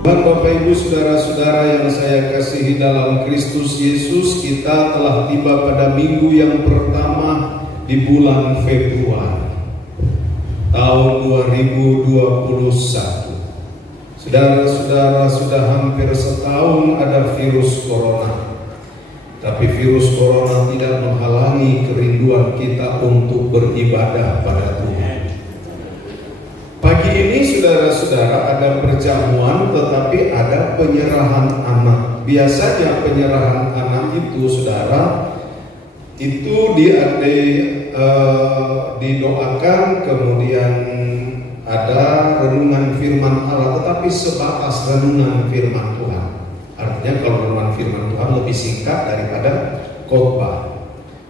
Bapak Ibu saudara-saudara yang saya kasihi dalam Kristus Yesus, kita telah tiba pada minggu yang pertama di bulan Februari tahun 2021. Saudara-saudara, sudah hampir setahun ada virus corona. Tapi virus corona tidak menghalangi kerinduan kita untuk beribadah pada Tuhan. Pagi ini saudara-saudara ada perjamuan, tetapi ada penyerahan anak. Biasanya penyerahan anak itu saudara itu didoakan, kemudian ada renungan firman Allah, tetapi sebatas renungan firman Tuhan. Artinya kalau renungan firman Tuhan lebih singkat daripada khotbah.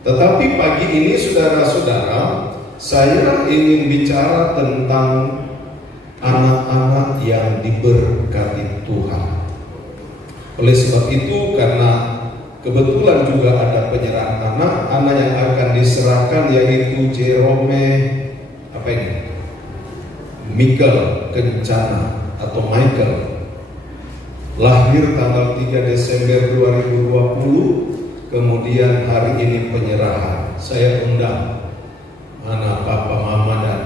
Tetapi pagi ini saudara-saudara, saya ingin bicara tentang anak-anak yang diberkati Tuhan. Oleh sebab itu, karena kebetulan juga ada penyerahan anak yang akan diserahkan, yaitu Jerome Michael Kencana atau Michael, lahir tanggal 3 Desember 2020, kemudian hari ini penyerahan. Saya undang anak papa, mama, dan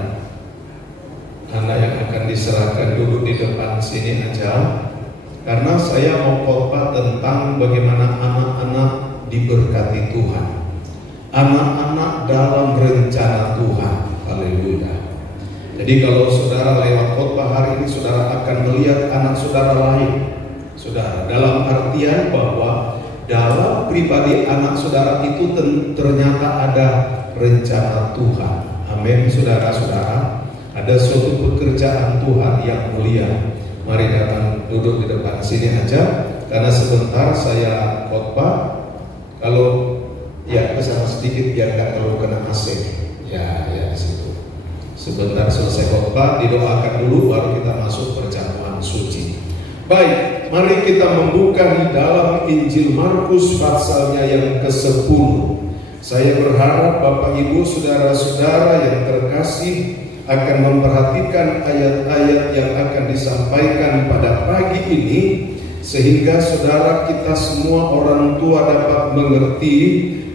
anak yang akan diserahkan duduk di depan sini aja, karena saya mau khotbah tentang bagaimana anak-anak diberkati Tuhan, anak-anak dalam rencana Tuhan. Haleluya. Jadi kalau saudara lewat khotbah hari ini, saudara akan melihat anak saudara lain, saudara, dalam artian bahwa dalam pribadi anak saudara itu ternyata ada rencana Tuhan. Amin, saudara-saudara. Ada suatu pekerjaan Tuhan yang mulia. Mari datang duduk di depan sini aja, karena sebentar saya khotbah. Kalau ya kesana sedikit biar nggak terlalu kena AC. Ya di situ. Sebentar selesai khotbah, didoakan dulu, baru kita masuk perjamuan suci. Baik, mari kita membuka di dalam Injil Markus pasalnya yang ke-10. Saya berharap Bapak Ibu saudara-saudara yang terkasih akan memperhatikan ayat-ayat yang akan disampaikan pada pagi ini, sehingga saudara kita semua orang tua dapat mengerti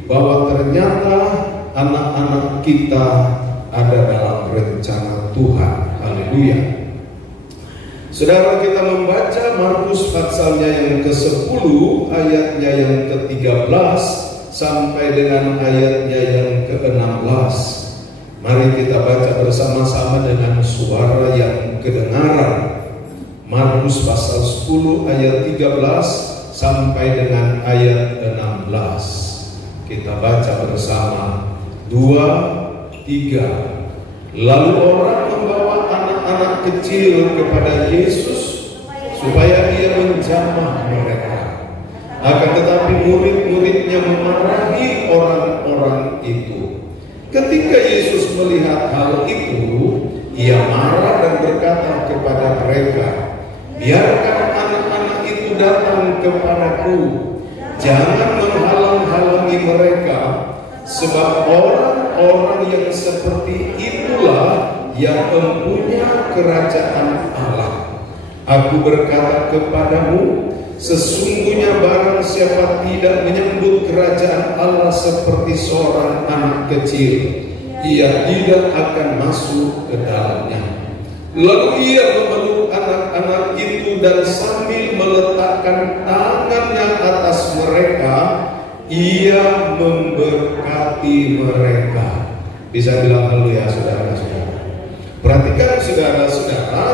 bahwa ternyata anak-anak kita ada dalam rencana Tuhan. Haleluya. Saudara, kita membaca Markus pasalnya yang ke-10, ayatnya yang ke-13 sampai dengan ayatnya yang ke-16. Mari kita baca bersama-sama dengan suara yang kedengaran. Markus pasal 10 ayat 13 sampai dengan ayat 16. Kita baca bersama. 2, 3. Lalu orang membawa anak-anak kecil kepada Yesus supaya dia menjamah mereka. Akan tetapi murid-muridnya memarahi orang-orang itu. Ketika Yesus melihat hal itu, ia marah dan berkata kepada mereka, "Biarkan anak-anak itu datang kepadaku, jangan menghalang-halangi mereka, sebab orang-orang yang seperti itulah yang mempunyai kerajaan Allah. Aku berkata kepadamu, sesungguhnya barang siapa tidak menyambut kerajaan Allah seperti seorang anak kecil, ia tidak akan masuk ke dalamnya." Lalu ia memeluk anak-anak itu dan sambil meletakkan tangannya atas mereka, ia memberkati mereka. Bisa bilang haleluya saudara-saudara. Perhatikan saudara-saudara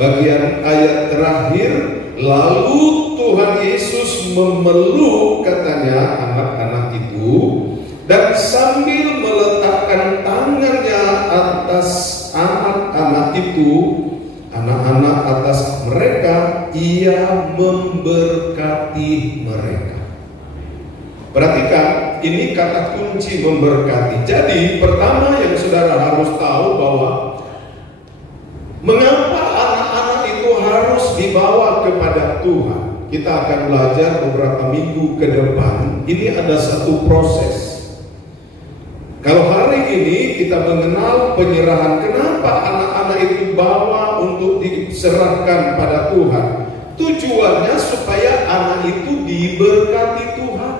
bagian ayat terakhir. Lalu Tuhan Yesus memeluk, katanya, anak-anak itu, dan sambil meletakkan tangannya atas anak-anak itu, anak-anak atas mereka, ia memberkati mereka. Perhatikan, ini kata kunci memberkati. Jadi pertama yang saudara harus tahu bahwa mengapa anak-anak itu harus dibawa kepada Tuhan. Kita akan belajar beberapa minggu ke depan. Ini ada satu proses. Kalau hari ini kita mengenal penyerahan, kenapa anak-anak itu bawa untuk diserahkan pada Tuhan? Tujuannya supaya anak itu diberkati Tuhan.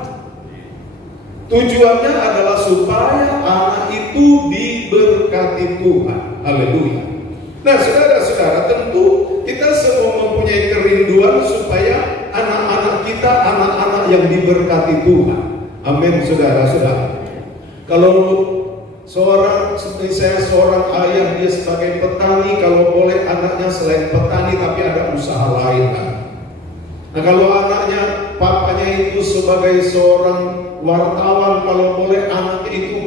Tujuannya adalah supaya anak itu diberkati Tuhan. Haleluya. Nah, saudara-saudara, tentu kita semua mempunyai kerinduan supaya anak-anak kita anak-anak yang diberkati Tuhan. Amin, saudara-saudara. Kalau seperti saya seorang ayah, dia sebagai petani, kalau boleh anaknya selain petani tapi ada usaha lain kan. Nah, kalau anaknya, papanya itu sebagai seorang wartawan, kalau boleh anaknya itu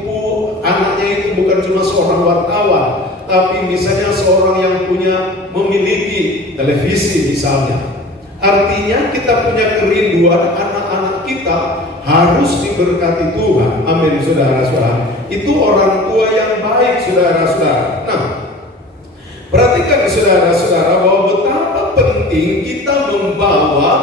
bukan cuma seorang wartawan, tapi misalnya seorang yang memiliki televisi misalnya. Artinya kita punya kerinduan anak-anak kita harus diberkati Tuhan. Amin, saudara-saudara. Itu orang tua yang baik, saudara-saudara. Nah, perhatikan saudara-saudara bahwa betapa penting kita membawa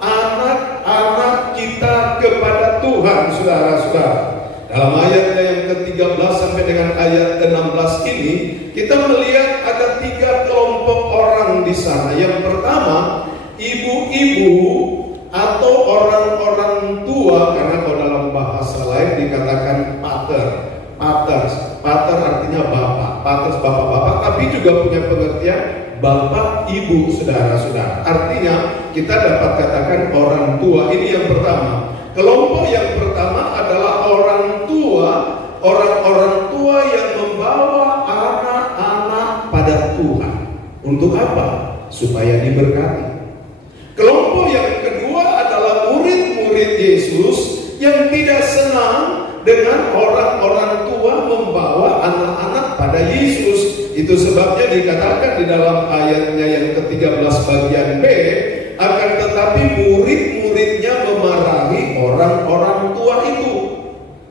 anak-anak kita kepada Tuhan, saudara-saudara. Dalam ayatnya yang ke-13 sampai dengan ayat ke-16 ini, kita melihat ada 3 kelompok orang di sana. Yang pertama, ibu-ibu atau orang-orang tua, karena kalau dalam bahasa lain dikatakan pater artinya bapak, bapak-bapak, tapi juga punya pengertian bapak ibu, saudara-saudara. Artinya kita dapat katakan orang tua. Ini yang pertama. Kelompok yang pertama adalah orang tua, orang-orang tua yang membawa anak-anak pada Tuhan. Untuk apa? Supaya diberkati. Kelompok yang kedua adalah murid-murid Yesus yang tidak senang dengan orang-orang tua membawa anak-anak pada Yesus. Itu sebabnya dikatakan di dalam ayatnya yang ke-13 bagian B, akan tetapi murid-muridnya memarahi orang-orang tua itu.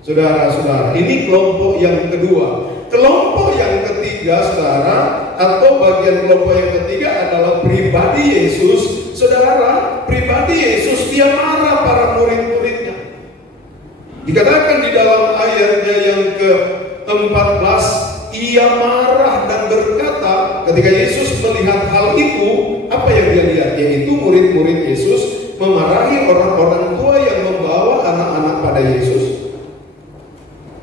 Saudara-saudara, ini kelompok yang kedua. Kelompok yang ketiga, saudara, atau bagian kelompok yang ketiga adalah pribadi Yesus. Saudara, pribadi Yesus, dia marah para murid-muridnya. Dikatakan di dalam ayatnya yang ke-14, ia marah dan berkata, ketika Yesus melihat hal itu, apa yang dia lihat? Yaitu murid-murid Yesus memarahi orang-orang tua yang membawa anak-anak pada Yesus.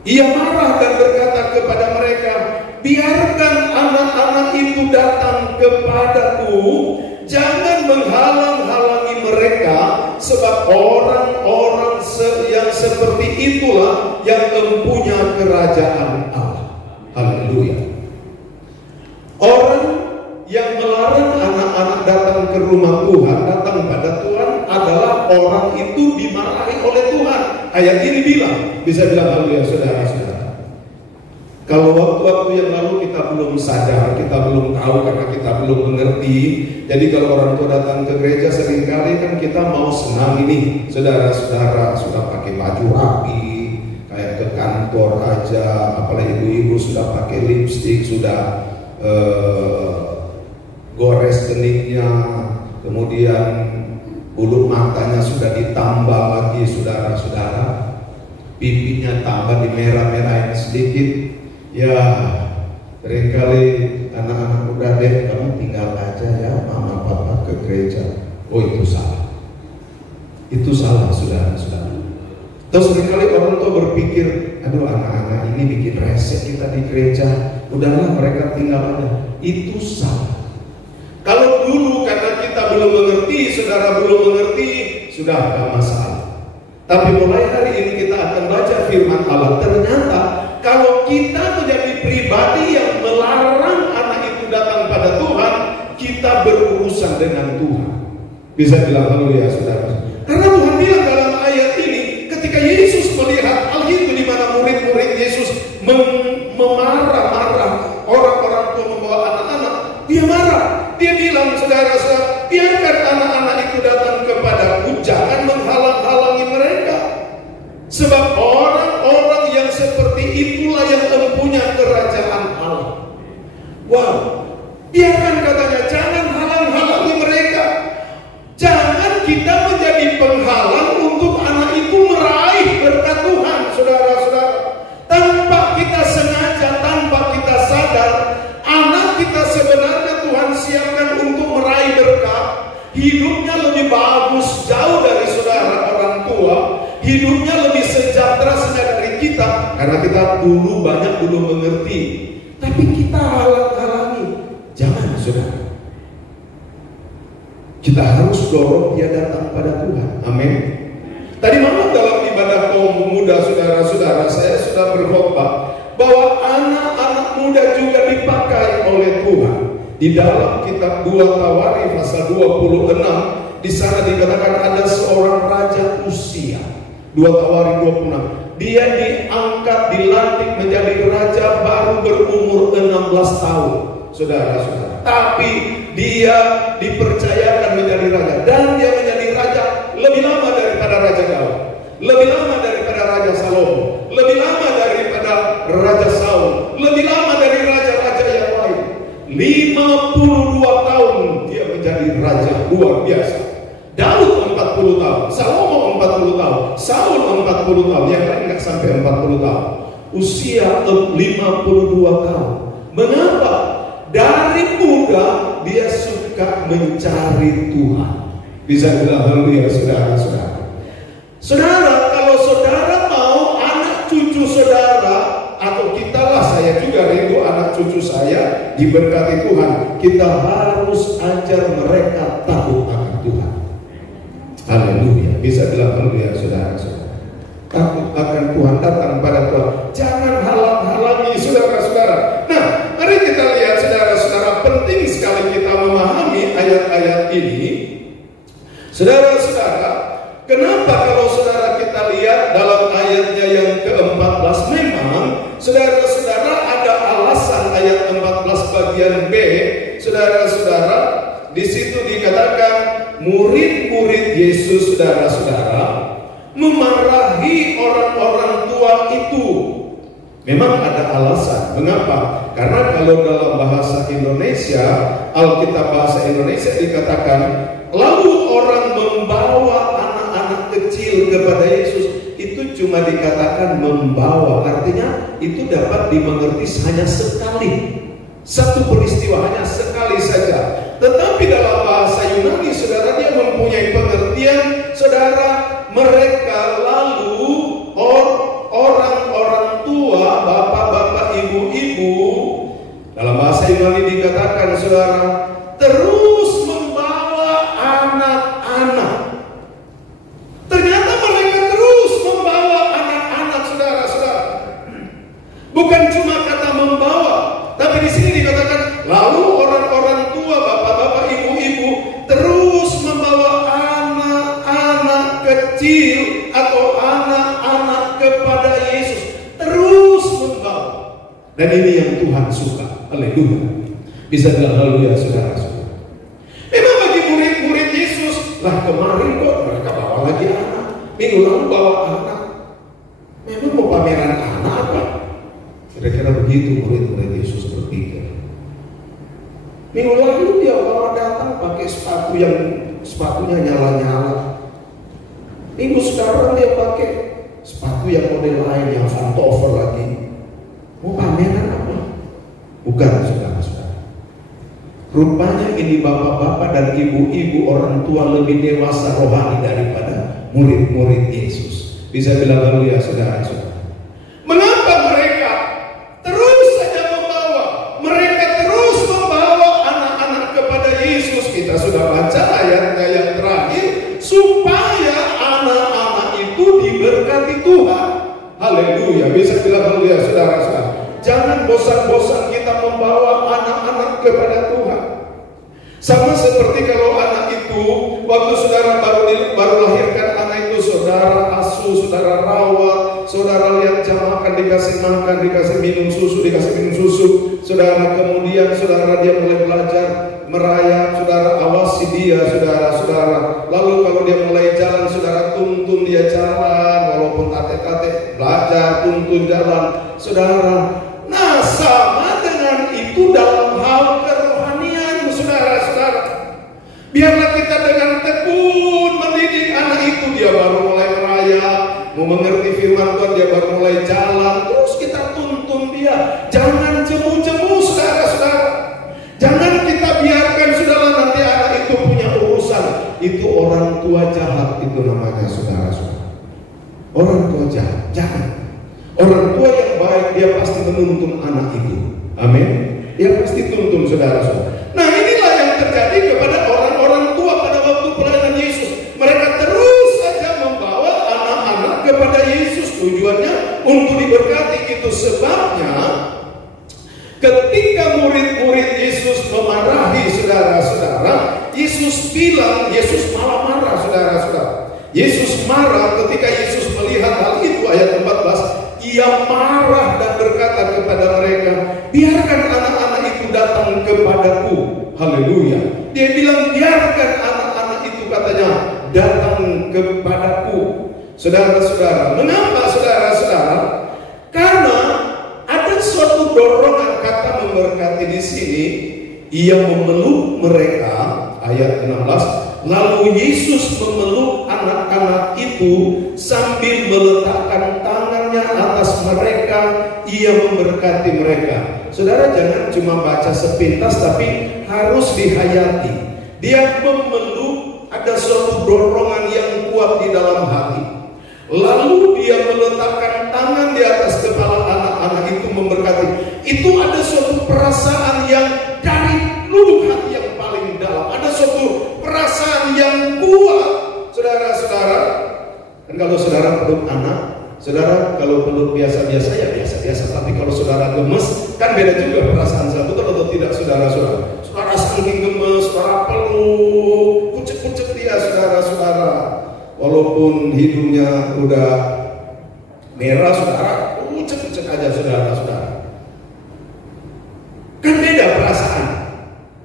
Ia marah dan berkata kepada mereka, biarkan anak-anak itu datang kepadaku, jangan menghalang-halangi mereka, sebab orang-orang yang seperti itulah yang mempunyai kerajaan Allah. Haleluya. Orang yang melarang anak-anak datang ke rumah Tuhan, datang pada Tuhan, adalah orang itu dimarahi oleh Tuhan. Ayat ini bisa bilang haleluya, saudara-saudara. Kalau waktu-waktu yang lalu kita belum sadar, kita belum tahu karena kita belum mengerti. Jadi kalau orang tua datang ke gereja, seringkali kan kita mau senang ini, saudara-saudara, sudah pakai baju rapi, kayak ke kantor aja, apalagi ibu-ibu sudah pakai lipstik, sudah gores geningnya, kemudian bulu matanya sudah ditambah lagi, saudara-saudara, pipinya tambah dimerah-merahin sedikit. Ya, seringkali anak-anak muda, deh, kamu tinggal aja ya mama papa ke gereja. Oh, itu salah. Itu salah, saudara-saudara. Terus seringkali orang tua berpikir, aduh anak-anak ini bikin resek kita di gereja, udahlah mereka tinggal aja. Itu salah. Kalau dulu karena kita belum mengerti, saudara belum mengerti, sudah tidak masalah. Tapi mulai hari ini kita akan baca firman Allah. Ternyata kalau kita menjadi pribadi yang melarang anak itu datang pada Tuhan, kita berurusan dengan Tuhan. Bisa bilang haleluya, saudara. Karena Tuhan bilang dalam ayat ini, ketika Yesus melihat hal itu, di mana murid-murid Yesus memarah-marah orang-orang tua membawa anak-anak, dia marah. Dia bilang, saudara-saudara, biarkan anak-anak itu datang kepadaku, jangan menghalang-halangi mereka. Sebab orang-orang yang seperti itulah yang mempunyai kerajaan Allah. Wow, biarkan katanya, jangan halang-halangi mereka. Jangan kita menjadi penghalang untuk anak itu meraih berkat Tuhan, saudara-saudara. Tanpa kita sengaja, tanpa kita sadar, anak kita sebenarnya Tuhan siapkan untuk meraih berkat. hidupnya lebih bagus jauh dari saudara orang tua, hidupnya lebih sejahtera dari kita, karena kita dulu banyak belum mengerti. Tapi kita halang-halangi. Jangan, saudara. Kita harus dorong dia datang pada Tuhan. Amin. Tadi malam dalam ibadah kaum muda, saudara-saudara, saya sudah berkhotbah bahwa anak-anak muda juga dipakai oleh Tuhan. Di dalam kitab 2 Tawarikh pasal 26, di sana dikatakan ada seorang raja Usia. 2 Tawarikh 26. Dia diangkat, dilantik menjadi raja baru berumur 16 tahun. Saudara-saudara, tapi dia dipercayakan menjadi raja, dan dia menjadi raja lebih lama daripada Raja Daud, lebih lama daripada Raja Salomo, lebih lama daripada Raja Saul, lebih lama dari raja-raja yang lain. 52 tahun dia menjadi raja, luar biasa. Daud 40 tahun, Salomo 40 tahun, Saul 40 tahun, yang lain nggak sampai 40 tahun. Usia 52 tahun. Mengapa? Dari muda dia suka mencari Tuhan. Bisa bilang haleluya, saudara-saudara. Saudara, kalau saudara mau anak cucu saudara, atau kita lah, saya juga rindu anak cucu saya diberkati Tuhan, kita harus ajar mereka takut akan Tuhan. Haleluya. Bisa bilang haleluya, saudara-saudara. Takut akan Tuhan, datang pada Tuhan. Jangan halang-halangi, saudara-saudara. Nah, mari kita lihat, saudara-saudara, penting sekali kita memahami ayat-ayat ini. Saudara-saudara, kenapa kalau saudara kita lihat dalam ayatnya yang ke-14, memang saudara-saudara ada alasan ayat 14 bagian B, saudara-saudara, di situ dikatakan murid-murid Yesus, saudara-saudara, memarahi orang-orang tua itu. Memang ada alasan. Mengapa? Karena kalau dalam bahasa Indonesia, Alkitab bahasa Indonesia dikatakan, lalu orang membawa anak-anak kecil kepada Yesus. Itu cuma dikatakan membawa, artinya itu dapat dimengerti hanya sekali, satu peristiwa, hanya sekali saja. Tetapi dalam bahasa Yunani, saudara, dia mempunyai pengertian, saudara, mereka lalu orang-orang tua, bapak-bapak, ibu-ibu, dalam bahasa Yunani dikatakan, saudara, terus membawa anak-anak. Ternyata mereka terus membawa anak-anak, saudara-saudara. Bukan cuma kata membawa, tapi di sini dikatakan lalu orang-orang tua, bapak-bapak, ibu-ibu terus membawa anak-anak kecil atau anak-anak kepada Yesus, terus membawa. Dan ini yang Tuhan suka. Haleluya. Bisa bilang haleluya, saudara-saudara. Memang bagi murid-murid Yesus, lah kemarin kok mereka bawa lagi anak, minggu lalu bawa anak. Memang mau pameran anak apa? Kira-kira begitu murid-murid Yesus berpikir. Minggu lalu dia bawa datang pakai sepatu yang sepatunya nyala-nyala. Minggu sekarang dia pakai sepatu yang model lain, yang Pantofel lagi. Mau pameran apa? Bukan, saudara-saudara. Rupanya ini bapak-bapak dan ibu-ibu, orang tua lebih dewasa rohani daripada murid-murid Yesus. Bisa bilang haleluya, saudara-saudara. Mengapa mereka terus saja membawa? Mereka terus membawa anak-anak kepada Yesus. Kita sudah baca ayatnya yang terakhir, supaya anak-anak itu diberkati Tuhan. Haleluya. Bisa bilang haleluya, saudara-saudara. Jangan bosan-bosan kita membawa anak-anak kepada Tuhan. Sama seperti kalau anak itu, waktu saudara baru lahirkan anak itu, saudara asuh, saudara rawat, saudara lihat jam makan, dikasih minum susu, saudara, kemudian saudara dia mulai belajar merayap, saudara awasi dia, saudara. Lalu kalau dia mulai jalan, saudara tuntun dia jalan, walaupun tate-tate, belajar, tuntun jalan, saudara. Nah, sama dengan itu dalam hal kerohanian, saudara-saudara. Biarlah kita dengan tekun mendidik anak itu, dia baru mulai merayap, mau mengerti firman Tuhan, dia baru mulai jalan, terus kita tuntun dia. Jangan jemu-jemu, saudara-saudara. Jangan kita biarkan, saudara, nanti anak itu punya urusan. itu orang tua jahat, itu namanya saudara-saudara. Orang tua jahat, jangan. Orang tua yang baik dia pasti menuntun anak itu. Amin. Dia pasti tuntun saudara-saudara. Nah, inilah yang terjadi kepada orang-orang tua pada waktu pelayanan Yesus. Mereka terus saja membawa anak-anak kepada Yesus, tujuannya untuk diberkati. Itu sebabnya ketika murid-murid Yesus memarahi saudara-saudara, Yesus bilang, Yesus malah marah saudara-saudara. Yesus marah ketika Yesus melihat hal itu, ayat 14, ia marah dan berkata kepada mereka, biarkan anak-anak itu datang kepadaku. Haleluya. Dia bilang biarkan anak-anak itu, katanya, datang kepadaku. Saudara-saudara, mengapa saudara-saudara? Karena ada suatu dorongan kata memberkati di sini. Ia memeluk mereka, ayat 16. Lalu Yesus memeluk anak-anak itu sambil meletakkan tangannya atas mereka, ia memberkati mereka. Saudara, jangan cuma baca sepintas, tapi harus dihayati. Dia memeluk, ada suatu dorongan yang kuat di dalam hati. Lalu dia meletakkan tangan di atas kepala anak-anak itu memberkati. Itu ada suatu perasaan yang dari lubuk hati yang paling dalam. Ada suatu perasaan yang kuat, saudara-saudara. Dan kalau saudara peluk anak, saudara kalau peluk biasa-biasa ya biasa-biasa. Tapi kalau saudara gemes, kan beda juga perasaan saya. Betul atau tidak saudara-saudara? Saudara saking gemes, saudara peluk, pucet-pucet dia saudara-saudara. Walaupun hidungnya udah merah, saudara pucet-pucet aja saudara-saudara. Kan beda perasaan.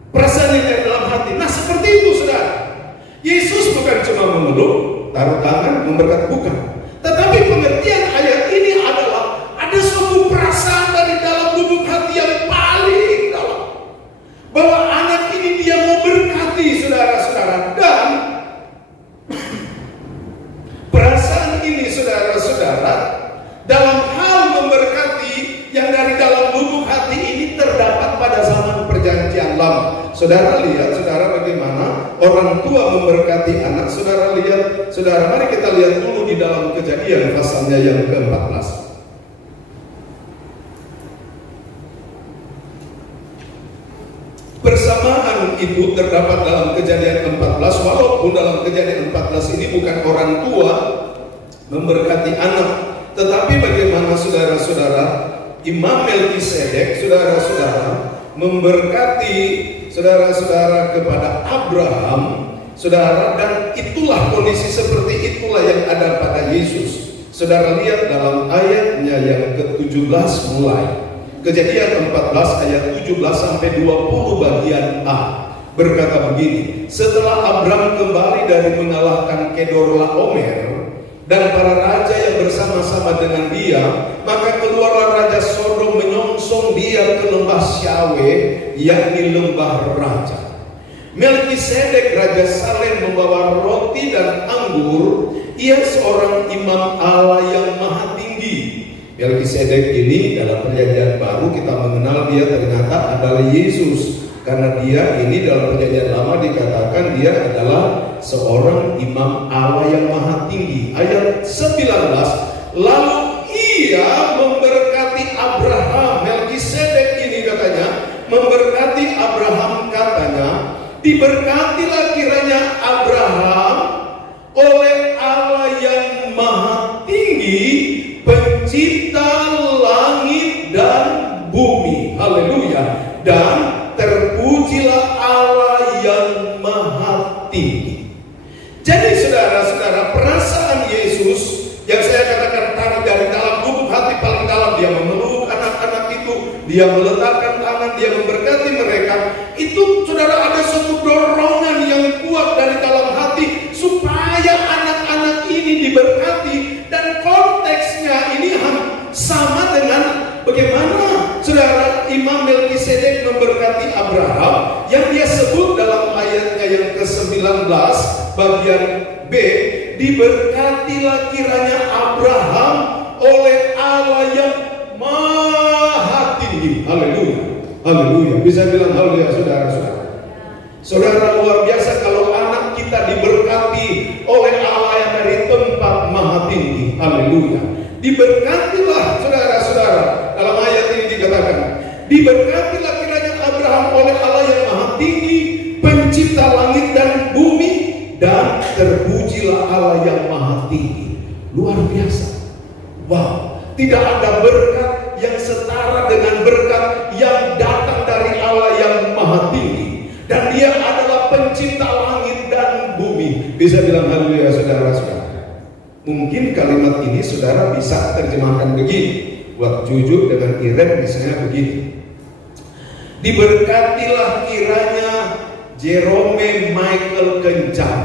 Perasaan yang ada dalam hati. Nah, seperti itu saudara. Yesus bukan cuma memeluk, taruh tangan, memberkati, bukan. Tetapi pengertian ayat ini adalah ada suatu perasaan dari dalam lubuk hati yang paling dalam, bahwa anak ini dia mau berkati saudara-saudara. Dan perasaan ini saudara-saudara dalam hal memberkati yang dari dalam lubuk hati ini terdapat pada zaman perjanjian lama. Saudara lihat, saudara, bagaimana orang tua memberkati anak. Saudara lihat, saudara, mari kita lihat dulu di dalam Kejadian pasalnya yang ke-14. Persamaan itu terdapat dalam Kejadian 14, walaupun dalam Kejadian 14 ini bukan orang tua memberkati anak, tetapi bagaimana saudara-saudara Imam Melkisedek, saudara-saudara, memberkati saudara-saudara kepada Abraham, saudara, dan itulah kondisi seperti itulah yang ada pada Yesus. Saudara lihat dalam ayatnya yang ke-17 mulai. Kejadian 14 ayat 17 sampai 20 bagian A berkata begini. Setelah Abraham kembali dari mengalahkan Kedorlaomer dan para raja yang bersama-sama dengan dia, maka keluarlah Raja Sodom menyongsong dia ke lembah Syawe, yakni lembah raja. Melkisedek Raja Salem membawa roti dan anggur. Ia seorang imam Allah yang maha tinggi. Melkisedek ini dalam perjanjian baru kita mengenal dia ternyata adalah Yesus, karena dia ini dalam perjanjian lama dikatakan dia adalah seorang imam Allah yang maha tinggi. Ayat 19, lalu ia memberkati Abraham. Melkisedek ini katanya memberkati Abraham, katanya, diberkatilah kiranya Abraham oleh Allah yang maha tinggi, pencipta langit dan bumi. Haleluya. Dan terpujilah Allah yang maha tinggi. Jadi saudara-saudara, perasaan Yesus yang saya katakan tadi dari dalam lubuk hati paling dalam, dia memeluk anak-anak itu, dia meletakkan tangan, dia memberkati mereka. Itu saudara ada suatu dorongan yang kuat dari dalam hati supaya anak-anak ini diberkati. Dan konteksnya ini sama dengan bagaimana saudara Imam Melkisedek memberkati Abraham, yang dia sebut dalam ayatnya yang ke-19 bagian B, diberkatilah kiranya Abraham oleh Allah yang maha tinggi. Haleluya. Haleluya. Bisa bilang haleluya saudara-saudara. Saudara, luar biasa kalau anak kita diberkati dan terpujilah Allah yang maha tinggi. Luar biasa. Wow, tidak ada berkat yang setara dengan berkat yang datang dari Allah yang maha tinggi. Dan dia adalah pencipta langit dan bumi. Bisa bilang haleluya saudara-saudara. Mungkin kalimat ini saudara bisa terjemahkan begini. Buat jujur dengan Iren misalnya begini. Diberkatilah kiranya Jerome Michael Kencang.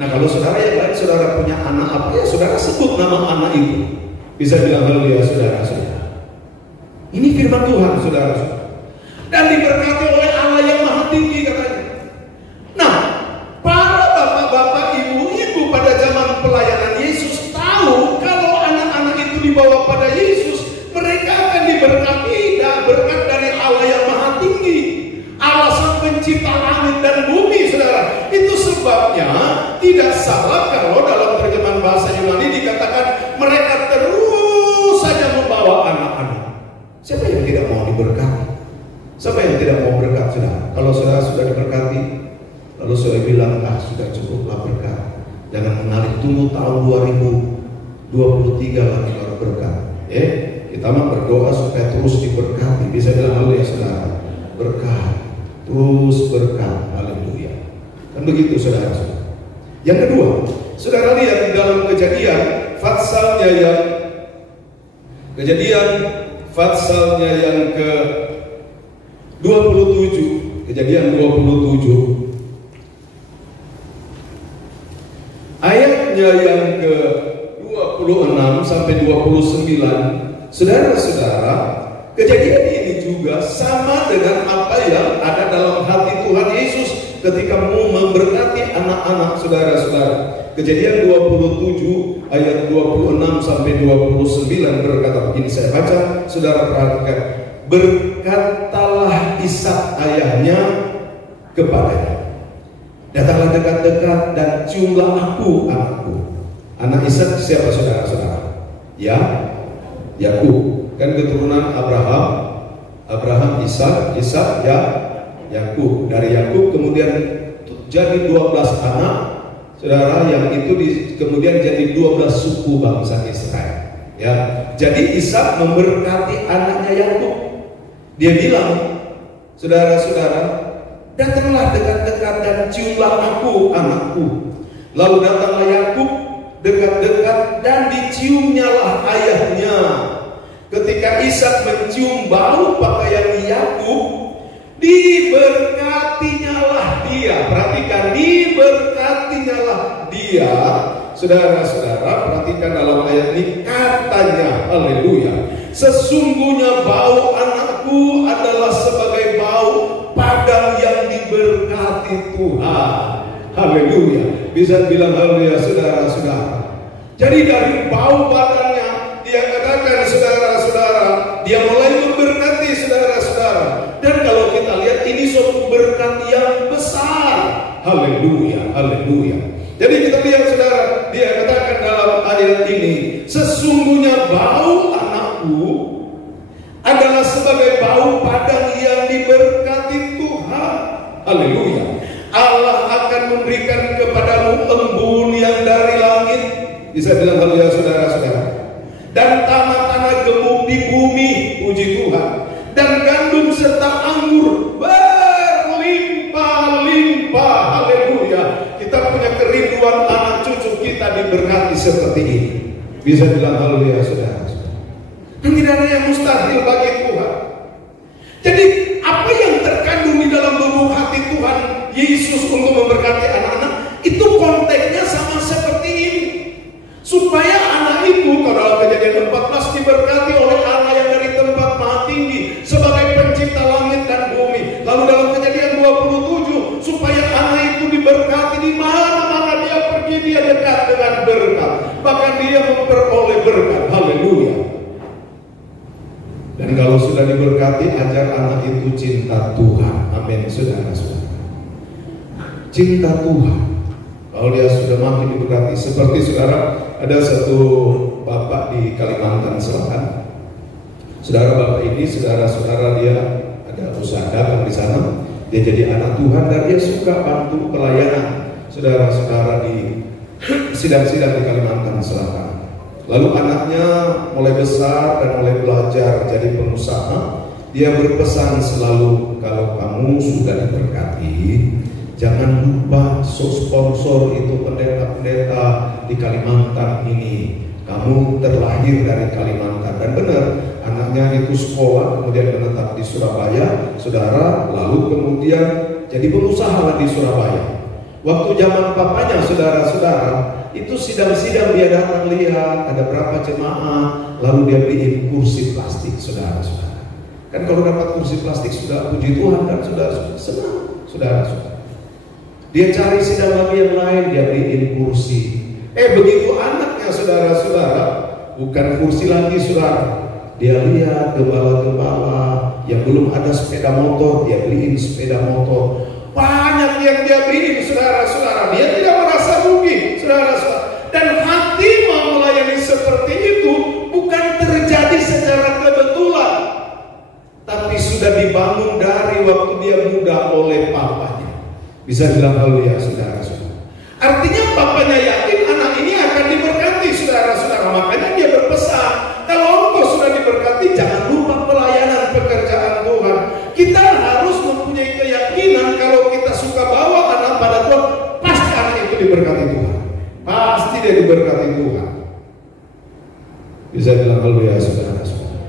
Nah kalau saudara yang lain, saudara punya anak apa ya, saudara sebut nama anak itu. Bisa bilang haleluya saudara-saudara. Ini firman Tuhan saudara-saudara. Dan diberkati oleh Allah yang maha tinggi katanya. Nah, para bapak-bapak, ibu-ibu pada zaman pelayanan Yesus tahu kalau anak-anak itu dibawa pada Yesus, mereka akan diberkati dan berkat dari Allah yang maha tinggi. Allah sang pencipta langit dan bumi saudara. Itu sebabnya tidak salah kalau dalam terjemahan bahasa Yunani dikatakan mereka terus saja membawa anak-anak. Siapa yang tidak mau diberkati? Siapa yang tidak mau berkat saudara? Kalau saudara sudah diberkati, lalu saudara bilang, sudah cukuplah berkat. Jangan menarik, tunggu tahun 2023 lagi baru berkat. Kita mah berdoa supaya terus diberkati. Bisa bilang haleluya saudara. Berkat, terus berkat. Haleluya. Kan begitu saudara-saudara. Yang kedua, saudara lihat di dalam Kejadian Fatsalnya yang ke 27, Kejadian 27 ayatnya yang ke 26 sampai 29. Saudara-saudara, kejadian ini juga sama dengan apa yang ada dalam hati Tuhan Yesus ketika mau memberkati anak-anak saudara-saudara. Kejadian 27 ayat 26 sampai 29 berkata begini, saya baca, saudara perhatikan. Berkatalah Ishak ayahnya kepadanya, datanglah dekat-dekat dan ciumlah aku, anakku. Anak Ishak siapa saudara-saudara? Ya, Yakub. Kan keturunan Abraham, Ishak, ya, Yakub. Dari Yakub kemudian jadi 12 anak, saudara, yang itu kemudian jadi 12 suku bangsa Israel. Ya, jadi Ishak memberkati anaknya Yakub. Dia bilang, saudara-saudara, datanglah dekat-dekat dan ciumlah aku, anakku. Lalu datanglah Yakub dekat-dekat dan diciumnyalah ayahnya. Ketika Ishak mencium bau pakaian Yakub, diberkatinyalah dia. Perhatikan, diberkatinyalah dia. Saudara-saudara, perhatikan dalam ayat ini katanya, haleluya, sesungguhnya bau anakku adalah sebagai bau padang yang diberkati Tuhan. Haleluya. Bisa bilang haleluya saudara-saudara. Jadi dari bau badannya dia katakan saudara-saudara, dia mulai memberkati saudara-saudara. Dan kalau kita lihat ini suatu berkat yang besar. Haleluya, haleluya. Jadi kita lihat saudara, dia katakan dalam ayat ini, sesungguhnya bau anakku adalah sebagai bau padang yang diberkati Tuhan. Haleluya. Allah akan memberikan kepadamu embun yang dari langit. Bisa bilang haleluya saudara-saudara. Dan tanah-tanah gemuk di bumi, puji Tuhan. Dan gandum serta anggur berlimpah-limpah. Haleluya. Kita punya kerinduan anak cucu kita diberkati seperti ini. Bisa bilang haleluya saudara-saudara. Dan tidak ada yang mustahil bagi Tuhan. Jadi apa yang terkandung di dalam lubuk hati Tuhan Yesus untuk memberkati anak-anak, itu konteksnya sama seperti ini. Supaya anak itu, kalau dalam Kejadian 14, diberkati oleh Allah yang dari tempat maha tinggi sebagai pencipta langit dan bumi. Lalu dalam Kejadian 27, supaya anak itu diberkati di mana-mana dia pergi, dia dekat dengan berkat. Bahkan dia memperoleh berkat. Haleluya. Dan kalau sudah diberkati, ajar anak itu cinta Tuhan. Amin, saudara-saudara. Cinta Tuhan. Kalau dia sudah makin diberkati, seperti saudara, ada satu bapak di Kalimantan Selatan. Saudara bapak ini, saudara-saudara, dia ada usaha dagang di sana. Dia jadi anak Tuhan dan dia suka bantu pelayanan. saudara-saudara di sidang-sidang di Kalimantan Selatan. Lalu anaknya mulai besar dan mulai belajar jadi pengusaha. Dia berpesan selalu, kalau kamu sudah diberkati, jangan lupa sponsor itu pendeta-pendeta di Kalimantan ini. Kamu terlahir dari Kalimantan. Dan benar, anaknya itu sekolah, kemudian menetap di Surabaya, saudara, lalu kemudian jadi pengusaha di Surabaya. Waktu zaman papanya, saudara-saudara, itu sidang-sidang dia datang lihat ada berapa jemaah, lalu dia beliin kursi plastik, saudara-saudara. Kan kalau dapat kursi plastik sudah puji Tuhan kan, saudara-saudara, senang, saudara-saudara. Dia cari sidang lagi yang lain, dia beliin kursi. Begitu anaknya, saudara-saudara, bukan kursi lagi, saudara. Dia lihat gembala-gembala yang belum ada sepeda motor, dia beliin sepeda motor. Banyak yang dia beliin, saudara-saudara. Dia tidak merasa rugi, saudara-saudara. Dan hati mau melayani seperti itu bukan terjadi secara kebetulan, tapi sudah dibangun dari waktu dia muda oleh papanya. Bisa bilang haleluya, saudara-saudara. Artinya papanya yakin anak ini akan diberkati, saudara-saudara. Makanya dia berpesan, kalau engkau sudah diberkati, jangan lupa pelayanan pekerjaan Tuhan. Kita harus mempunyai keyakinan kalau kita suka bawa anak pada Tuhan, pasti anak itu diberkati Tuhan. Pasti dia diberkati Tuhan. Bisa bilang haleluya, saudara-saudara.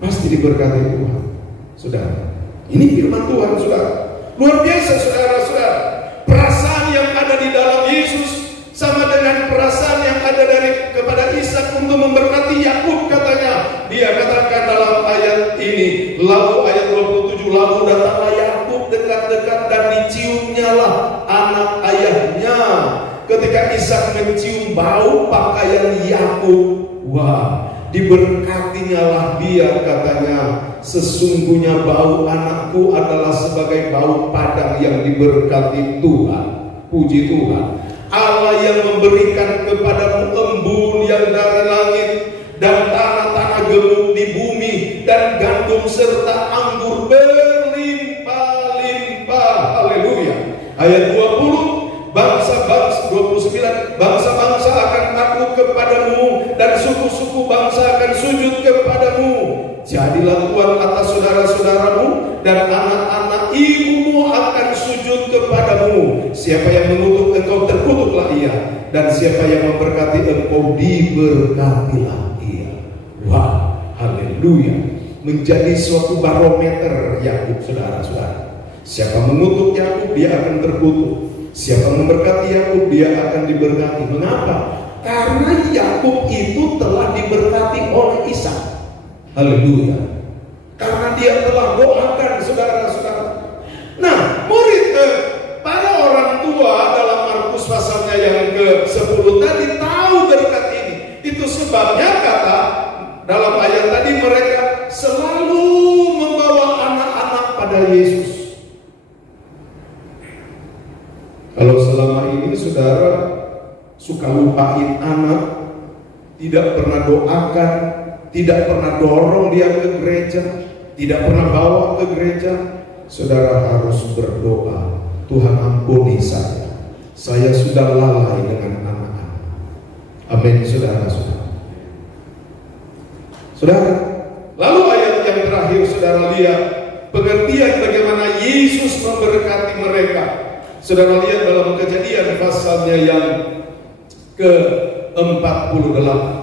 Pasti diberkati Tuhan, saudara. Ini firman Tuhan, saudara. Luar biasa, saudara-saudara. Perasaan yang ada di dalam Yesus sama dengan perasaan yang ada kepada Ishak untuk memberkati Yakub, katanya. Dia katakan dalam ayat ini, lalu ayat 27, lalu datanglah Yakub dekat-dekat dan diciumnyalah anak ayahnya. Ketika Ishak mencium bau pakaian Yakub, wah, diberkatinyalah dia, katanya. Sesungguhnya bau anakku adalah sebagai bau padang yang diberkati Tuhan. Puji Tuhan. Allah yang memberikan kepadamu embun yang dari langit dan tanah-tanah gemuk di bumi dan gandum serta anggur berlimpah-limpah. Haleluya. Ayat 20, bangsa-bangsa 29, bangsa-bangsa akan takluk kepadamu dan suku-suku bangsa akan sujud kepadamu. Jadilah Tuhan atas saudara-saudaramu dan anak-anak ibumu akan sujud kepadamu. Siapa yang mengutuk engkau, terkutuklah ia, dan siapa yang memberkati engkau, diberkatilah ia. Wah, haleluya. Menjadi suatu barometer Yakub, saudara-saudara. Siapa mengutuk Yakub, dia akan terkutuk. Siapa memberkati Yakub, dia akan diberkati. Mengapa? Karena Yakub itu telah diberkati oleh Ishak. Haleluya. Karena dia telah doakan, saudara-saudara. Nah, murid para orang tua dalam Markus pasalnya yang ke-10 tadi tahu berkat ini. Itu sebabnya kata dalam ayat tadi, mereka selalu membawa anak-anak pada Yesus. Kalau selama ini saudara suka lupain anak, tidak pernah doakan, tidak pernah dorong dia ke gereja, tidak pernah bawa ke gereja, saudara harus berdoa, Tuhan ampuni saya sudah lalai dengan anak-anak. Amin, saudara-saudara. Saudara, lalu ayat yang terakhir, saudara lihat pengertian bagaimana Yesus memberkati mereka. Saudara lihat dalam Kejadian pasalnya yang ke-48.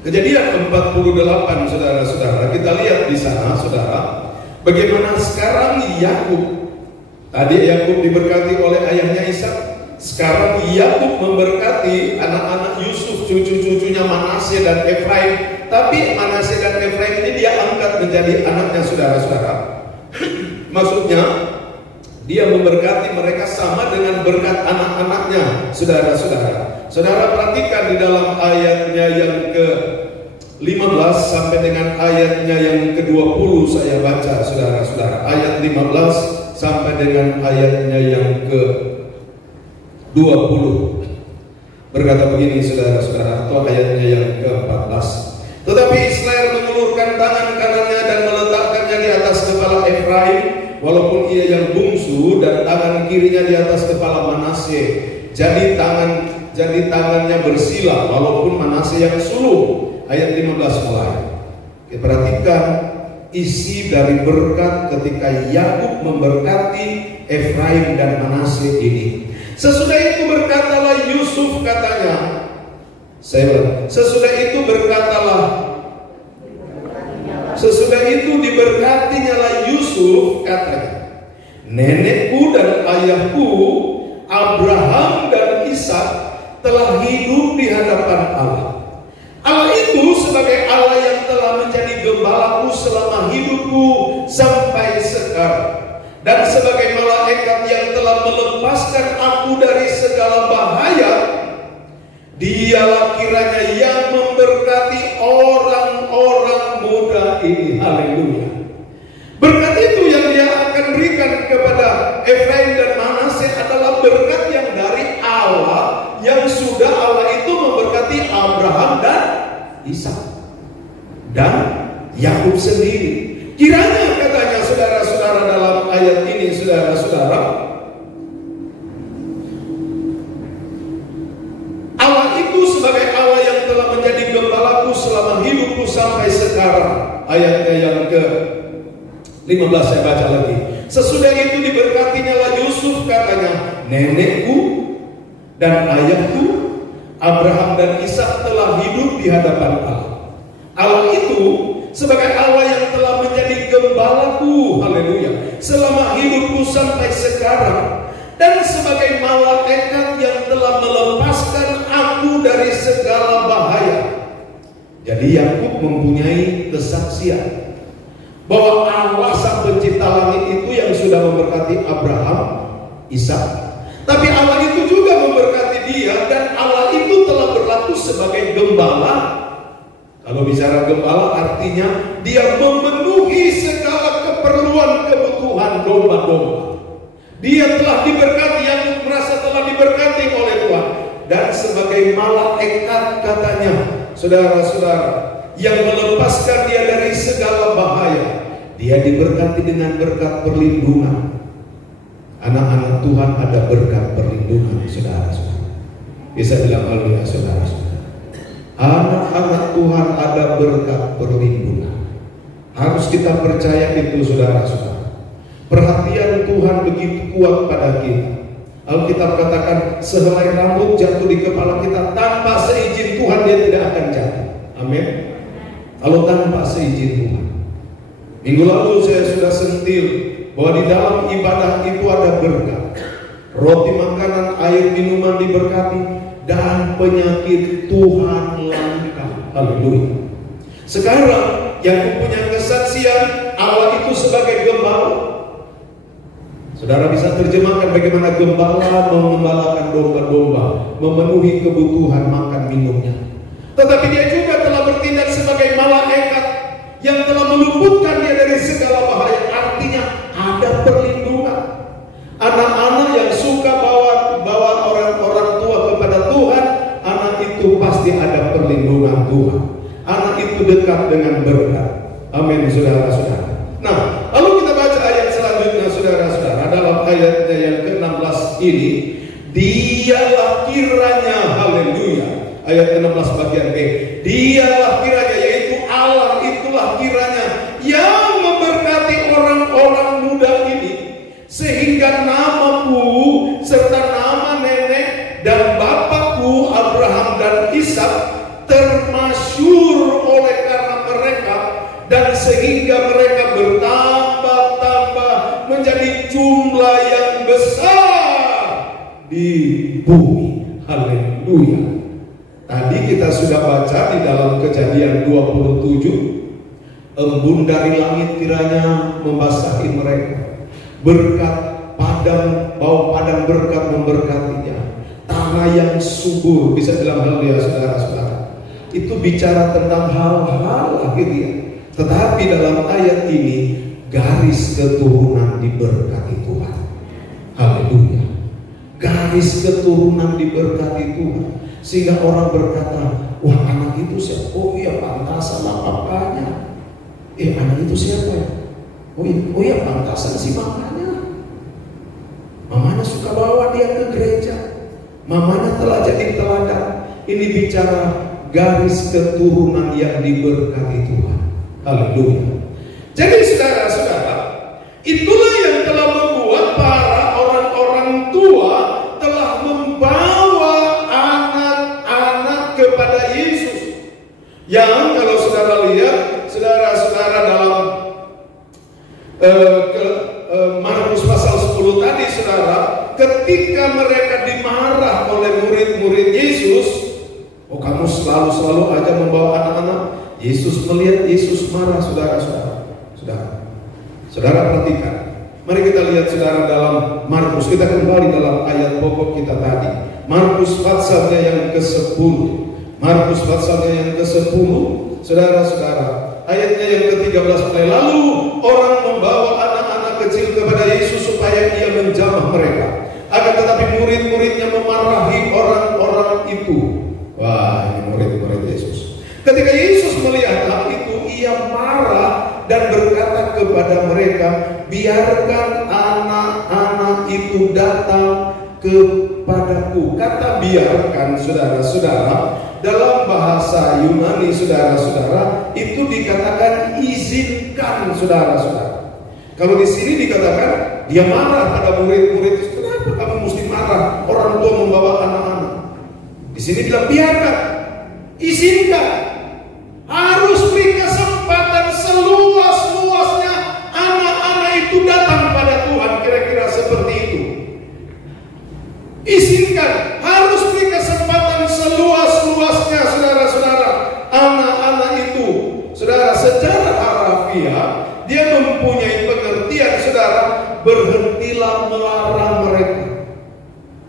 Kejadian 48, saudara-saudara, kita lihat di sana, saudara, bagaimana sekarang Yakub, tadi Yakub diberkati oleh ayahnya Ishak, sekarang Yakub memberkati anak-anak Yusuf, cucu-cucunya Manasye dan Efraim. Tapi Manasye dan Efraim ini dia angkat menjadi anaknya, saudara-saudara. Maksudnya dia memberkati mereka sama dengan berkat anak-anaknya, saudara-saudara. Saudara perhatikan di dalam ayatnya yang ke-15 sampai dengan ayatnya yang ke-20 saya baca, saudara-saudara. Ayat 15 sampai dengan ayatnya yang ke-20. Berkata begini saudara-saudara, atau ayatnya yang ke-14. Tetapi Israel mengulurkan tangan kanannya dan meletakkannya di atas kepala Efraim, walaupun ia yang bungsu, dan tangan kirinya di atas kepala Manasye. Jadi tangannya bersila, walaupun Manasye yang sulung. Ayat 15 mulai. Perhatikan isi dari berkat ketika Yakub memberkati Efraim dan Manasye ini. Sesudah itu berkatalah Yusuf, katanya. Sesudah itu diberkatinya lah Yusuf, katanya. Nenekku dan ayahku Abraham dan Ishak telah hidup di hadapan Allah. Allah itu sebagai Allah yang telah menjadi gembalaku selama hidupku sampai sekarang, dan sebagai malaikat yang telah melepaskan aku dari segala bahaya. Dialah kiranya yang memberkati orang-orang muda ini. Haleluya. Berkat itu yang dia akan berikan kepada Efraim dan Manasye adalah berkat yang dari Allah, yang sudah Allah itu memberkati Abraham dan Ishak dan Yakub sendiri. Kiranya, katanya saudara-saudara, dalam ayat ini saudara-saudara, Allah itu sebagai Allah yang telah menjadi gembalaku selama hidupku sampai sekarang. Ayatnya yang ke-15 saya baca lagi. Sesudah itu diberkatinya lah Yusuf, katanya. Nenekku dan ayahku Abraham dan Ishak telah hidup di hadapan Allah. Allah itu sebagai Allah yang telah menjadi gembalaku, haleluya, selama hidupku sampai sekarang, dan sebagai malaikat yang telah melepaskan aku dari segala bahaya. Jadi Yakub mempunyai kesaksian bahwa Allah sang pencipta langit itu yang sudah memberkati Abraham, Ishak, tapi Allah itu juga memberkati dia, dan Allah itu telah berlaku sebagai gembala. Kalau bicara gembala artinya dia memenuhi segala keperluan kebutuhan domba-domba. Dia telah diberkati, yang merasa telah diberkati oleh Tuhan, dan sebagai malaikat, katanya saudara-saudara, yang melepaskan dia dari segala bahaya. Dia diberkati dengan berkat perlindungan. Anak-anak Tuhan ada berkat perlindungan, saudara-saudara. Bisa bilang haleluya, saudara-saudara. Anak-anak Tuhan ada berkat perlindungan. Harus kita percaya itu, saudara-saudara. Perhatian Tuhan begitu kuat pada kita. Alkitab katakan sehelai rambut jatuh di kepala kita, tanpa seizin Tuhan dia tidak akan jatuh. Amin. Kalau tanpa seizin Tuhan. Minggu lalu saya sudah sentil bahwa di dalam ibadah itu ada berkat. Roti, makanan, air, minuman diberkati, dan penyakit Tuhan langka. Haleluya. Sekarang yang punya kesaksian Allah itu sebagai gembala. Saudara bisa terjemahkan bagaimana gembala mengembalakan domba-domba, memenuhi kebutuhan makan minumnya. Tetapi dia juga telah bertindak sebagai malaikat yang telah meluputkan dia dari segala bahaya. Artinya ada perlindungan. Anak-anak yang suka bawa orang-orang tua kepada Tuhan, anak itu pasti ada perlindungan Tuhan. Anak itu dekat dengan berkat. Amin, saudara-saudara. Nah, lalu kita baca ayat selanjutnya, saudara-saudara. Dalam ayatnya yang ke-16 ini, dialah kiranya, haleluya. Ayat ke-16 bagian B. Dialah kiranya, yaitu Allah itulah kiranya yang memberkati orang-orang muda ini, sehingga namaku serta nama nenek dan bapakku Abraham dan Ishak termasyhur oleh karena mereka, dan sehingga mereka bertambah-tambah menjadi jumlah yang besar di bumi. Haleluya. Tadi kita sudah baca di dalam Kejadian 27, embun dari langit kiranya membasahi mereka, berkat padang, bau padang berkat memberkatinya, tanah yang subur. Bisa bilang haleluya, saudara-saudara. Itu bicara tentang hal-hal akhirnya. Tetapi dalam ayat ini garis keturunan diberkati Tuhan. Haleluya. Garis garis keturunan diberkati Tuhan, sehingga orang berkata, wah anak itu siapa? Oh iya pantasan lah papanya. Anak itu siapa ya? Oh iya pantasan si mamanya. Mamanya suka bawa dia ke gereja. Mamanya telah jadi teladan. Ini bicara garis keturunan yang diberkati Tuhan. Haleluya. Jadi saudara-saudara, itulah yang telah membuat para orang-orang tua telah membawa anak-anak kepada Yesus. Yang kalau saudara lihat, saudara-saudara dalam Markus pasal 10 tadi, saudara, ketika mereka dimarah oleh murid-murid Yesus, oh kamu selalu aja membawa anak-anak. Yesus melihat Yesus marah, saudara perhatikan. Mari kita lihat saudara dalam Markus, kita kembali dalam ayat pokok kita tadi. Markus pasalnya yang ke-10. Markus pasalnya yang ke-10, saudara-saudara, ayatnya yang ke-13 mulai. Lalu orang membawa anak-anak kecil kepada Yesus supaya ia menjamah mereka. Akan tetapi murid-muridnya memarahi orang-orang itu. Wah, ini murid-murid Yesus. Ketika Yesus melihat hal itu, ia marah dan berkata kepada mereka, biarkan anak-anak itu datang kepadaku. Kata biarkan, saudara-saudara, dalam bahasa Yunani, saudara-saudara, itu dikatakan izinkan, saudara-saudara. Kalau di sini dikatakan dia marah pada murid-murid itu. Kenapa kamu mesti marah? Orang tua membawa anak-anak. Di sini bilang biarkan, izinkan. Harus beri kesempatan seluas-luasnya anak-anak itu datang pada Tuhan. Kira-kira seperti itu. Izinkan, harus beri kesempatan seluas-luasnya, saudara-saudara, anak-anak itu. Saudara, secara harafiah dia mempunyai pengertian, saudara, berhentilah melarang mereka.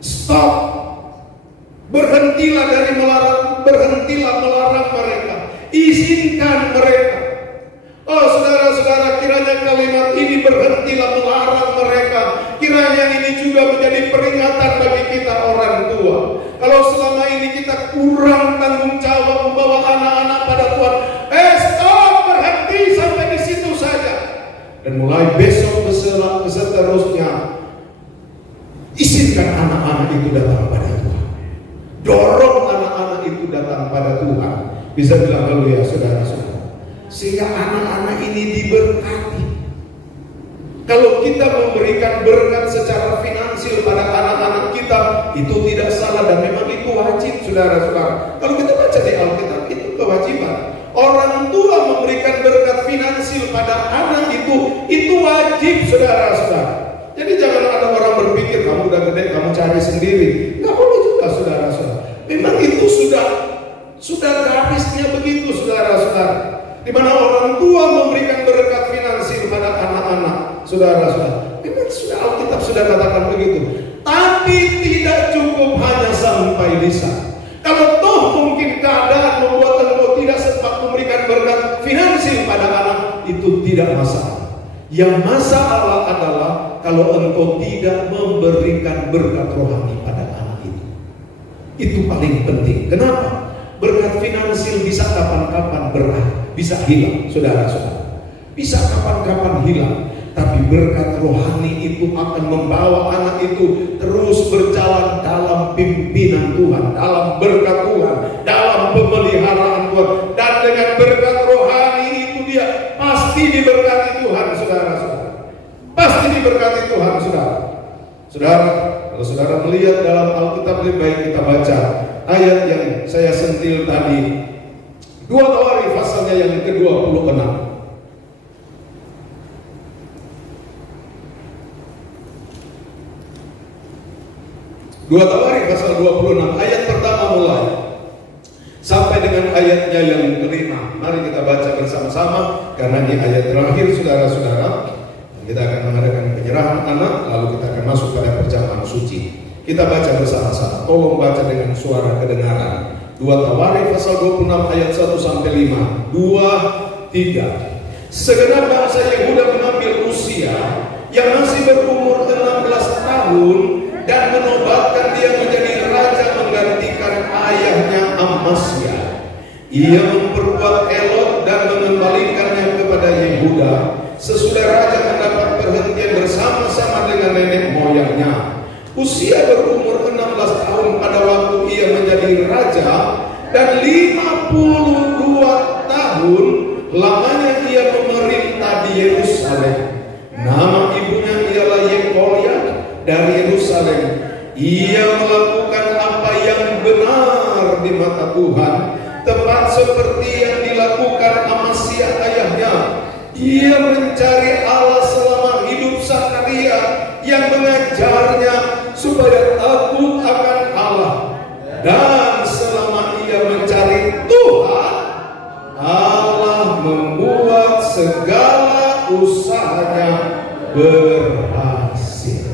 Stop. Berhentilah dari melarang, berhentilah melarang mereka. Izinkan mereka. Oh saudara-saudara, kiranya kalimat ini berhentilah melarang mereka. Kiranya ini juga menjadi peringatan bagi kita orang tua. Kalau selama ini kita kurang tanggung jawab membawa anak-anak pada Tuhan, stop, berhenti sampai di situ saja. Dan mulai besok seterusnya, izinkan anak-anak itu datang pada Tuhan. Dorong anak-anak itu datang pada Tuhan. Bisa bilang haleluya, saudara-saudara. Sehingga anak-anak ini diberkati. Kalau kita memberikan berkat secara finansial pada anak-anak kita, itu tidak salah dan memang itu wajib, saudara-saudara. Kalau kita baca di Alkitab, itu kewajiban. Orang tua memberikan berkat finansial pada anak itu wajib, saudara-saudara. Jadi jangan ada orang berpikir kamu udah gede, kamu cari sendiri. Nggak boleh juga, saudara-saudara. Memang itu sudah garisnya begitu, saudara-saudara. Di mana orang tua memberikan berkat finansial pada anak-anak, saudara-saudara. Memang sudah Alkitab sudah katakan begitu. Tapi tidak cukup hanya sampai di sana. Kalau toh mungkin keadaan membuat engkau tidak sempat memberikan berkat finansial pada anak, itu tidak masalah. Yang masalah adalah kalau engkau tidak memberikan berkat rohani pada anak itu. Itu paling penting. Kenapa? Berkat finansial bisa kapan-kapan bisa hilang, saudara-saudara. Bisa kapan-kapan hilang. Tapi berkat rohani itu akan membawa anak itu terus berjalan dalam pimpinan Tuhan, dalam berkat Tuhan, dalam pemeliharaan Tuhan. Dan dengan berkat rohani itu dia pasti diberkati Tuhan, saudara-saudara. Pasti diberkati Tuhan, saudara. Saudara, kalau saudara melihat dalam Alkitab, lebih baik kita baca ayat yang saya sentil tadi, 2 Tawarikh pasalnya yang ke-26. 2 Tawarikh pasal 26 ayat pertama mulai sampai dengan ayatnya yang kelima. Mari kita baca bersama-sama, karena di ayat terakhir, saudara-saudara, kita akan mengadakan penyerahan anak, lalu kita akan masuk pada perjamuan suci. Kita baca bersama-sama. Tolong baca dengan suara kedengaran. 2 Tawarikh pasal 26 ayat 1 sampai 5. 2, 3. Segenap bangsa Yehuda mengambil usia yang masih berumur 16 tahun dan menobatkan dia menjadi raja menggantikan ayahnya Amasya. Ia memperkuat Elot dan mengembalikannya kepada Yehuda sesudah raja mendapat perhentian bersama-sama dengan nenek moyangnya. Usia berumur 16 tahun pada waktu ia menjadi raja, dan 52 tahun lamanya ia memerintah di Yerusalem. Nama ibunya ialah Yekolia dari Yerusalem. Ia melakukan apa yang benar di mata Tuhan, tepat seperti yang dilakukan Amasya ayahnya. Ia mencari Allah selama hidup Zakaria yang mengajarnya supaya takut akan Allah. Dan selama ia mencari Tuhan, Allah membuat segala usahanya berhasil.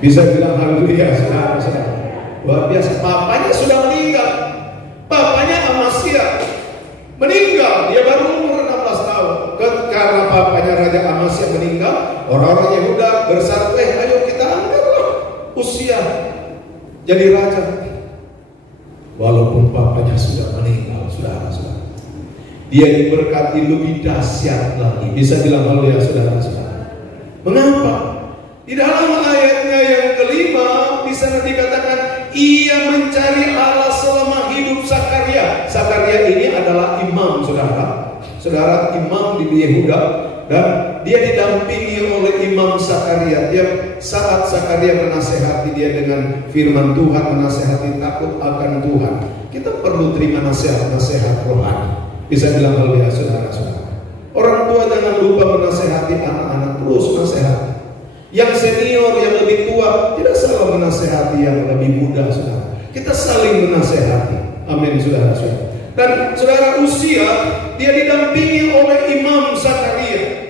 Bisa bilang haleluya, saudara-saudara. Luar biasa. Papanya sudah meninggal. Papanya Amasya meninggal. Dia baru umur 16 tahun. Karena papanya Raja Amasya meninggal, orang-orang Yehuda bersatu, ayo kita angkatlah Usia jadi raja. Walaupun papanya sudah meninggal, saudara-saudara, dia diberkati lebih dahsyat lagi. Bisa bilang haleluya, saudara-saudara. Mengapa? Di dalam ayatnya yang kelima di sana dikatakan ia mencari Allah selama hidup Zakaria. Zakaria ini adalah imam, saudara imam di Yehuda, dan dia didampingi oleh Imam Zakaria. Tiap saat Zakaria menasehati dia dengan firman Tuhan, menasehati takut akan Tuhan. Kita perlu terima nasihat-nasihat rohani. Bisa bilang haleluya, saudara-saudara. Orang tua jangan lupa menasehati anak-anak, terus nasehati. Yang senior, yang lebih tua, tidak salah menasehati yang lebih muda, saudara. Kita saling menasehati. Amin, saudara-saudara. Dan saudara Usia, dia didampingi oleh Imam Zakaria.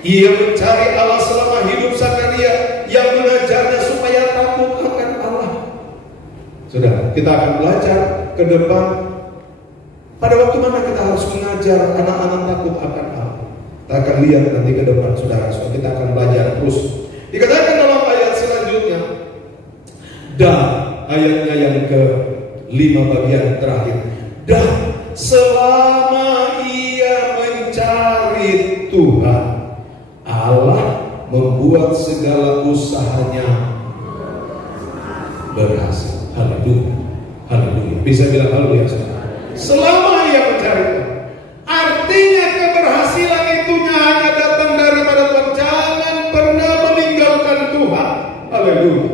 Ia mencari Allah selama hidup Zakaria yang mengajarnya supaya takut akan Allah. Saudara, kita akan belajar ke depan. Pada waktu mana kita harus mengajar anak-anak takut akan Allah? Kita akan lihat nanti ke depan, saudara-saudara. Kita akan belajar terus. Dikatakan dalam ayat selanjutnya, dan ayatnya yang ke-5 bagian terakhir, dan selama ia mencari Tuhan, Allah membuat segala usahanya berhasil. Haleluya, haleluya. Bisa bilang haleluya, saudara. Selama ia mencari Tuhan, artinya keberhasilan itu hanya datang daripada Tuhan. Jangan pernah meninggalkan Tuhan. Haleluya.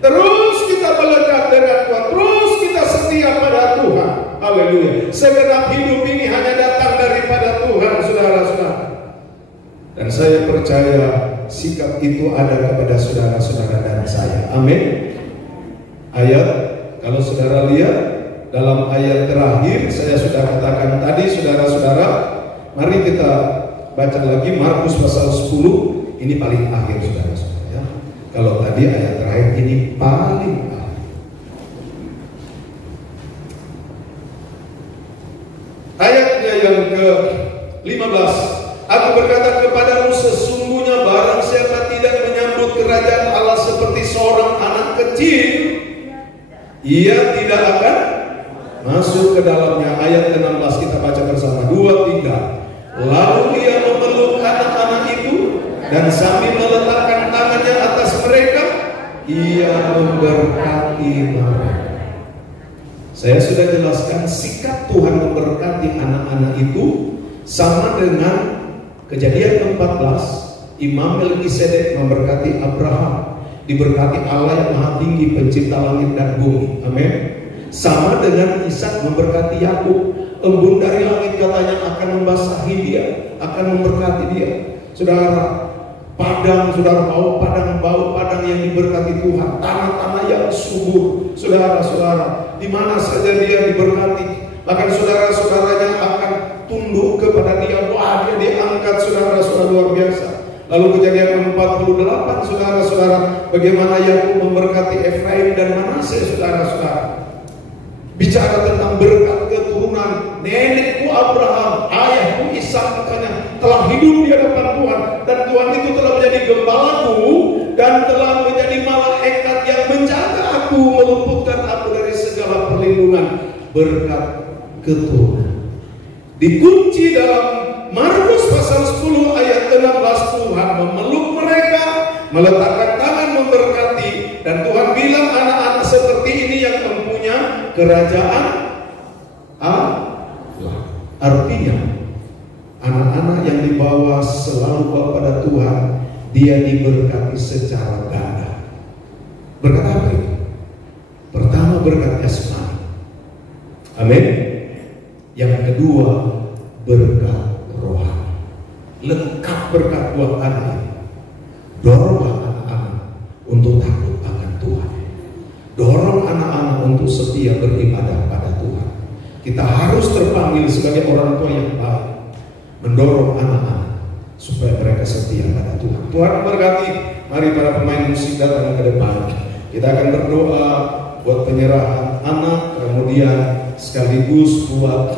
Terus kita melekat dengan Tuhan, terus kita setia pada Tuhan. Haleluya. Segenap hidup ini hanya datang daripada Tuhan, saudara-saudara. Dan saya percaya sikap itu ada kepada saudara-saudara dan saya. Amin. Ayat, kalau saudara lihat dalam ayat terakhir, saya sudah katakan tadi, saudara-saudara, mari kita baca lagi Markus pasal 10. Ini paling akhir, saudara-saudara, ya. Kalau tadi ayat terakhir, ini paling akhir. Ayatnya yang ke-15, aku berkata kepadamu, sesungguhnya barang siapa tidak menyambut kerajaan Allah seperti seorang anak kecil, ia tidak akan masuk ke dalamnya. Ayat ke-16 kita baca bersama, 2, 3. Lalu ia memeluk anak-anak itu dan sambil meletakkan tangannya atas mereka, ia memberkati mereka. Saya sudah jelaskan sikap Tuhan memberkati anak-anak itu sama dengan Kejadian 14. Imam Melkisedek memberkati Abraham, diberkati Allah yang Maha Tinggi, pencipta langit dan bumi. Amin. Sama dengan Ishak memberkati Yakub. Embun dari langit katanya akan membasahi dia, akan memberkati dia. Saudara, bau padang yang diberkati Tuhan, tanah-tanah yang subur, saudara-saudara, di mana saja dia diberkati. Bahkan saudara-saudaranya akan tunduk kepada dia. Wah, dia diangkat, saudara-saudara, luar biasa. Lalu Kejadian 48, saudara-saudara, bagaimana Yakub memberkati Efraim dan Manasye, saudara-saudara. Bicara tentang berkat keturunan, nenekku Abraham, ayahku Ishak katanya telah hidup di hadapan Tuhan, dan Tuhan itu telah menjadi gembalaku dan telah menjadi malaikat yang menjaga aku, meluputkan aku dari segala perlindungan berkat keturunan. Dikunci dalam Markus pasal 10 ayat 16, Tuhan memeluk mereka, meletakkan tangan memberkati, dan Tuhan bilang anak-anak seperti ini yang mempunyai kerajaan Allah. Artinya anak-anak yang dibawa selalu kepada Tuhan, dia diberkati secara ganda. Berkat apa itu? Pertama, berkat jasmani. Amin. Yang kedua, berkat rohani. Lengkap berkat buat anak. Doronglah anak-anak untuk takut akan Tuhan. Dorong anak-anak untuk setia beribadah pada Tuhan. Kita harus terpanggil sebagai orang tua yang baik, mendorong anak-anak supaya mereka setia pada Tuhan. Tuhan memberkati. Mari para pemain musik datang ke depan. Kita akan berdoa buat penyerahan anak, kemudian sekaligus buat